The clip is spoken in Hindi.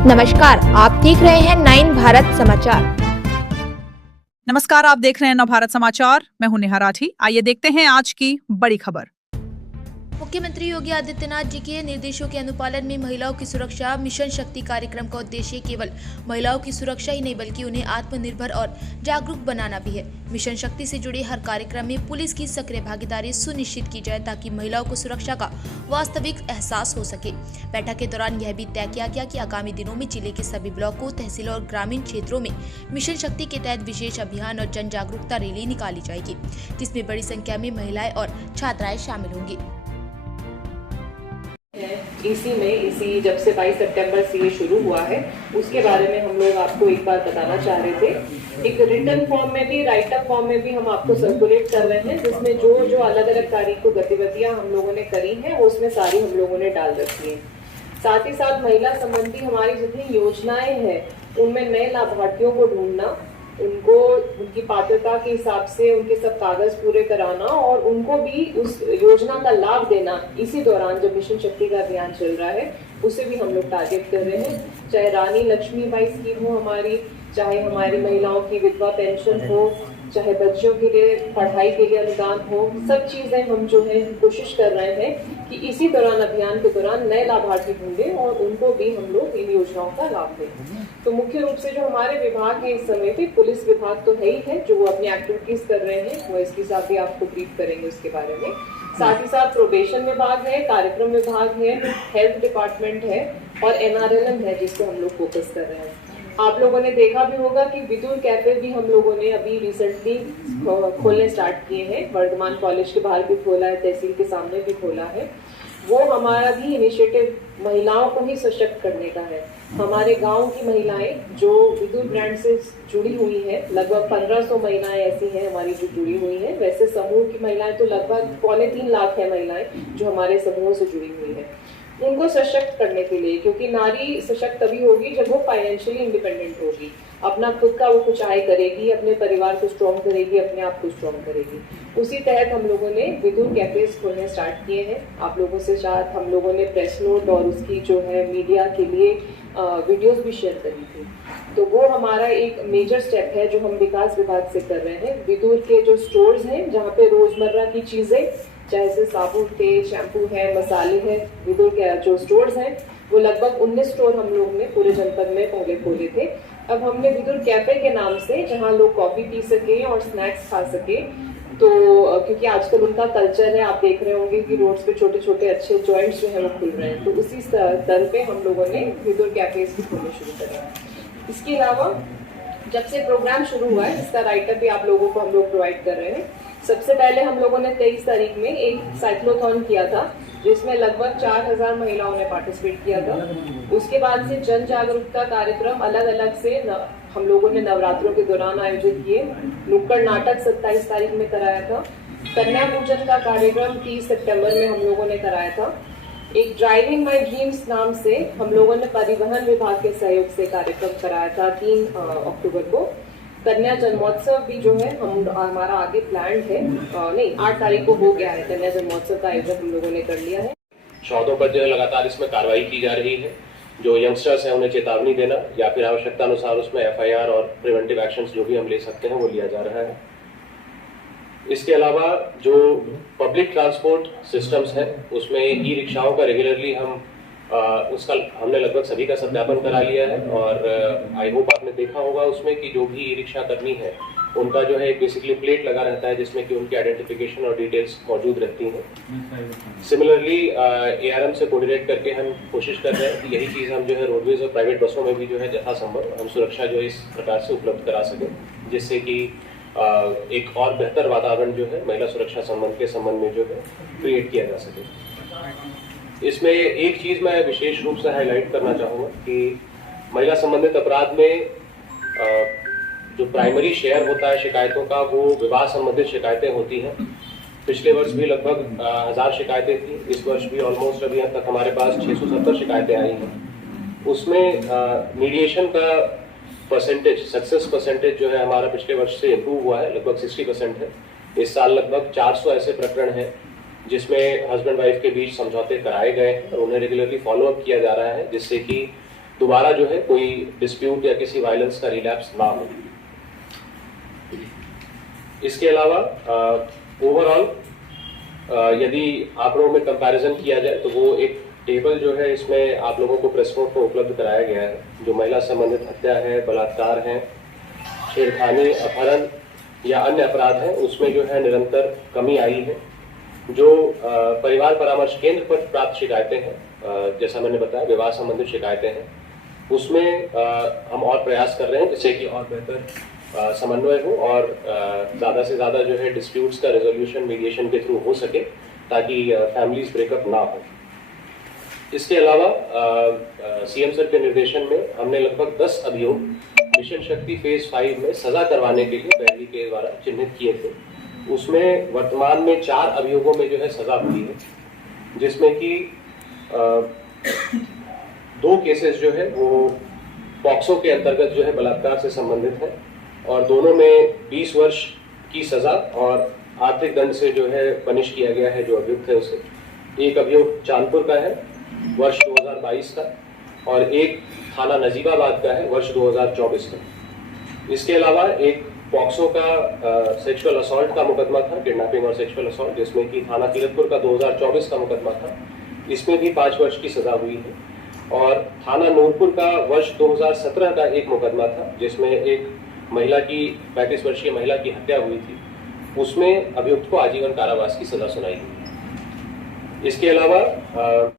नमस्कार, आप देख रहे हैं 9 भारत समाचार। नमस्कार, आप देख रहे हैं नव भारत समाचार। मैं हूं नेहा राठी। आइए देखते हैं आज की बड़ी खबर। मुख्यमंत्री योगी आदित्यनाथ जी के निर्देशों के अनुपालन में महिलाओं की सुरक्षा मिशन शक्ति कार्यक्रम का उद्देश्य केवल महिलाओं की सुरक्षा ही नहीं बल्कि उन्हें आत्मनिर्भर और जागरूक बनाना भी है। मिशन शक्ति से जुड़े हर कार्यक्रम में पुलिस की सक्रिय भागीदारी सुनिश्चित की जाए ताकि महिलाओं को सुरक्षा का वास्तविक एहसास हो सके। बैठक के दौरान यह भी तय किया गया कि आगामी दिनों में जिले के सभी ब्लॉकों, तहसीलों और ग्रामीण क्षेत्रों में मिशन शक्ति के तहत विशेष अभियान और जन जागरूकता रैली निकाली जाएगी, जिसमें बड़ी संख्या में महिलाएं और छात्राएं शामिल होंगी। इसी जब से 22 सितंबर से ये शुरू हुआ है उसके बारे में हम लोग आपको एक बार बताना चाह रहे थे। एक रिटन फॉर्म में भी, राइटर फॉर्म में भी हम आपको सर्कुलेट कर रहे हैं, जिसमें जो अलग अलग तारीख को गतिविधियां हम लोगों ने करी हैं उसमें सारी हम लोगों ने डाल रखी है। साथ ही साथ महिला संबंधी हमारी जितनी योजनाएं हैं उनमें नए लाभार्थियों को ढूंढना, उनको उनकी पात्रता के हिसाब से उनके सब कागज पूरे कराना और उनको भी उस योजना का लाभ देना। इसी दौरान जब मिशन शक्ति का अभियान चल रहा है उसे भी हम लोग टारगेट कर रहे हैं। चाहे रानी लक्ष्मीबाई स्कीम हो हमारी, चाहे हमारी महिलाओं की विधवा पेंशन हो, चाहे बच्चों के लिए पढ़ाई के लिए अनुदान हो, सब चीजें हम जो है कोशिश कर रहे हैं कि इसी दौरान, अभियान के दौरान नए लाभार्थी ढूंढें और उनको भी हम लोग इन योजनाओं का लाभ दें। तो मुख्य रूप से जो हमारे विभाग है इस समय पे, पुलिस विभाग तो है ही है जो वो अपनी एक्टिविटीज कर रहे हैं, वो इसके साथ भी आपको ब्रीफ करेंगे उसके बारे में। साथ ही साथ प्रोबेशन विभाग है, कार्यक्रम विभाग है, हेल्थ डिपार्टमेंट है और NRLM है जिसको हम लोग फोकस कर रहे हैं। आप लोगों ने देखा भी होगा कि विदुर कैफे भी हम लोगों ने अभी रिसेंटली खोलने स्टार्ट किए हैं। वर्धमान कॉलेज के बाहर भी खोला है, तहसील के सामने भी खोला है। वो हमारा भी इनिशिएटिव महिलाओं को ही सशक्त करने का है। हमारे गांव की महिलाएं जो विदुर ब्रांड से जुड़ी हुई हैं, लगभग 1500 महिलाएं ऐसी हैं हमारी जो जुड़ी हुई हैं। वैसे समूह की महिलाएं तो लगभग 3.25 लाख है महिलाएं जो हमारे समूह से जुड़ी हुई हैं। उनको सशक्त करने के लिए, क्योंकि नारी सशक्त तभी होगी जब वो फाइनेंशियली इंडिपेंडेंट होगी, अपना खुद का वो कुछ आय करेगी, अपने परिवार को स्ट्रॉन्ग करेगी, अपने आप को स्ट्रॉन्ग करेगी। उसी तहत हम लोगों ने विदुर कैफेज खोलने स्टार्ट किए हैं। आप लोगों से साथ हम लोगों ने प्रेस नोट और उसकी जो है मीडिया के लिए वीडियोस भी शेयर करी थी। तो वो हमारा एक मेजर स्टेप है जो हम विकास विभाग से कर रहे हैं। विदुर के जो स्टोर्स हैं जहाँ पे रोजमर्रा की चीजें, चाहे से साबुन, तेल, शैम्पू है, मसाले हैं, विदुर के जो स्टोर्स हैं वो लगभग 19 स्टोर हम लोग ने पूरे जनपद में पहले खोले थे। अब हमने विदुर कैफे के नाम से, जहाँ लोग कॉफी पी सके और स्नैक्स खा सके, तो क्योंकि आजकल उनका कल्चर है, आप देख रहे होंगे कि रोड्स पे छोटे छोटे अच्छे जॉइंट्स जो है वो खुल रहे हैं, तो उसी स्तर पे हम लोगों ने विदुर कैफेज भी खोलने शुरू करे। इसके अलावा जब से प्रोग्राम शुरू हुआ है इसका राइटअप भी आप लोगों को हम लोग प्रोवाइड कर रहे हैं। सबसे पहले हम लोगों ने 23 तारीख में एक साइक्लोथॉन किया था जिसमें लगभग 4000 महिलाओं ने पार्टिसिपेट किया था। उसके बाद से जन जागरूकता कार्यक्रम अलग अलग से हम लोगों ने नवरात्रों के दौरान आयोजित किए। नुक्कड़ नाटक 27 तारीख में कराया था। कन्या पूजन का कार्यक्रम 30 सितंबर में हम लोगों ने कराया था। एक ड्राइविंग माई ड्रीम्स नाम से हम लोगों ने परिवहन विभाग के सहयोग से कार्यक्रम कराया था 3 अक्टूबर को। कन्या जन्मोत्सव भी जो है हमारा आगे प्लान है, 8 तारीख को हो गया है। कन्या जन्मोत्सव का आयोजन हम लोगों ने कर लिया है। शौदों पर जो लगातार इसमें कार्रवाई की जा रही है। जो यंगस्टर्स हैं उन्हें चेतावनी देना या फिर आवश्यकता अनुसार उसमें FIR और प्रिवेंटिव एक्शंस जो भी हम ले सकते हैं वो लिया जा रहा है। इसके अलावा जो पब्लिक ट्रांसपोर्ट सिस्टम्स हैं उसमें ई रिक्शाओं का रेगुलरली उसका हमने लगभग सभी का सत्यापन करा लिया है और आई होप आपने देखा होगा उसमें कि जो भी ई रिक्शा कर्मी है उनका जो है बेसिकली प्लेट लगा रहता है जिसमें कि उनकी आइडेंटिफिकेशन और डिटेल्स मौजूद रहती हैं। सिमिलरली ARM से कोऑर्डिनेट करके हम कोशिश कर रहे हैं कि यही चीज़ हम जो है रोडवेज और प्राइवेट बसों में भी जो है यथासंभव हम सुरक्षा जो है इस प्रकार से उपलब्ध करा सकें, जिससे कि एक और बेहतर वातावरण जो है महिला सुरक्षा के संबंध में जो है क्रिएट किया जा सके। इसमें एक चीज़ मैं विशेष रूप से हाईलाइट करना चाहूँगा कि महिला संबंधित अपराध में जो प्राइमरी शेयर होता है शिकायतों का वो विवाह संबंधित शिकायतें होती हैं। पिछले वर्ष भी लगभग 1000 शिकायतें थी, इस वर्ष भी ऑलमोस्ट अभी तक हमारे पास 670 शिकायतें आई हैं। उसमें मीडिएशन का परसेंटेज, सक्सेस परसेंटेज जो है हमारा पिछले वर्ष से इम्प्रूव हुआ है, लगभग 60% है। इस साल लगभग 400 ऐसे प्रकरण हैं जिसमें हस्बैंड वाइफ के बीच समझौते कराए गए और उन्हें रेगुलरली फॉलोअप किया जा रहा है, जिससे कि दोबारा जो है कोई डिस्प्यूट या किसी वायलेंस का रिलैप्स ना हो। इसके अलावा ओवरऑल यदि आंकड़ों में कंपैरिजन किया जाए तो वो एक टेबल जो है इसमें आप लोगों को प्रेस नोट को उपलब्ध कराया गया है, जो महिला संबंधित हत्या है, बलात्कार है, छेड़खानी, अपहरण या अन्य अपराध हैं, उसमें जो है निरंतर कमी आई है। जो परिवार परामर्श केंद्र पर प्राप्त शिकायतें हैं, जैसा मैंने बताया विवाह संबंधित शिकायतें हैं, उसमें हम और प्रयास कर रहे हैं जिससे कि और बेहतर समन्वय हो और ज़्यादा से ज़्यादा जो है डिस्प्यूट्स का रेजोल्यूशन मीडिएशन के थ्रू हो सके ताकि फैमिलीज ब्रेकअप ना हो। इसके अलावा सीएम सर के निर्देशन में हमने लगभग 10 अभियोग मिशन शक्ति फेज 5 में सजा करवाने के लिए पैरवी के द्वारा चिन्हित किए थे। उसमें वर्तमान में 4 अभियोगों में जो है सजा हुई है, जिसमें कि 2 केसेस जो है वो पॉक्सो के अंतर्गत जो है बलात्कार से संबंधित है और दोनों में 20 वर्ष की सजा और आर्थिक दंड से जो है पनिश किया गया है जो अभियुक्त है उसे। एक अभियोग चांदपुर का है वर्ष 2022 का और एक थाना नजीबाबाद का है वर्ष 2024 का। इसके अलावा एक पॉक्सो का सेक्सुअल असॉल्ट का मुकदमा था, किडनैपिंग और सेक्सुअल असॉल्ट, जिसमें कि थाना तिलकपुर का 2024 का मुकदमा था, इसमें भी 5 वर्ष की सजा हुई है। और थाना नूरपुर का वर्ष 2017 का एक मुकदमा था जिसमें एक महिला की 35 वर्षीय महिला की हत्या हुई थी, उसमें अभियुक्त को आजीवन कारावास की सजा सुनाई हुई। इसके अलावा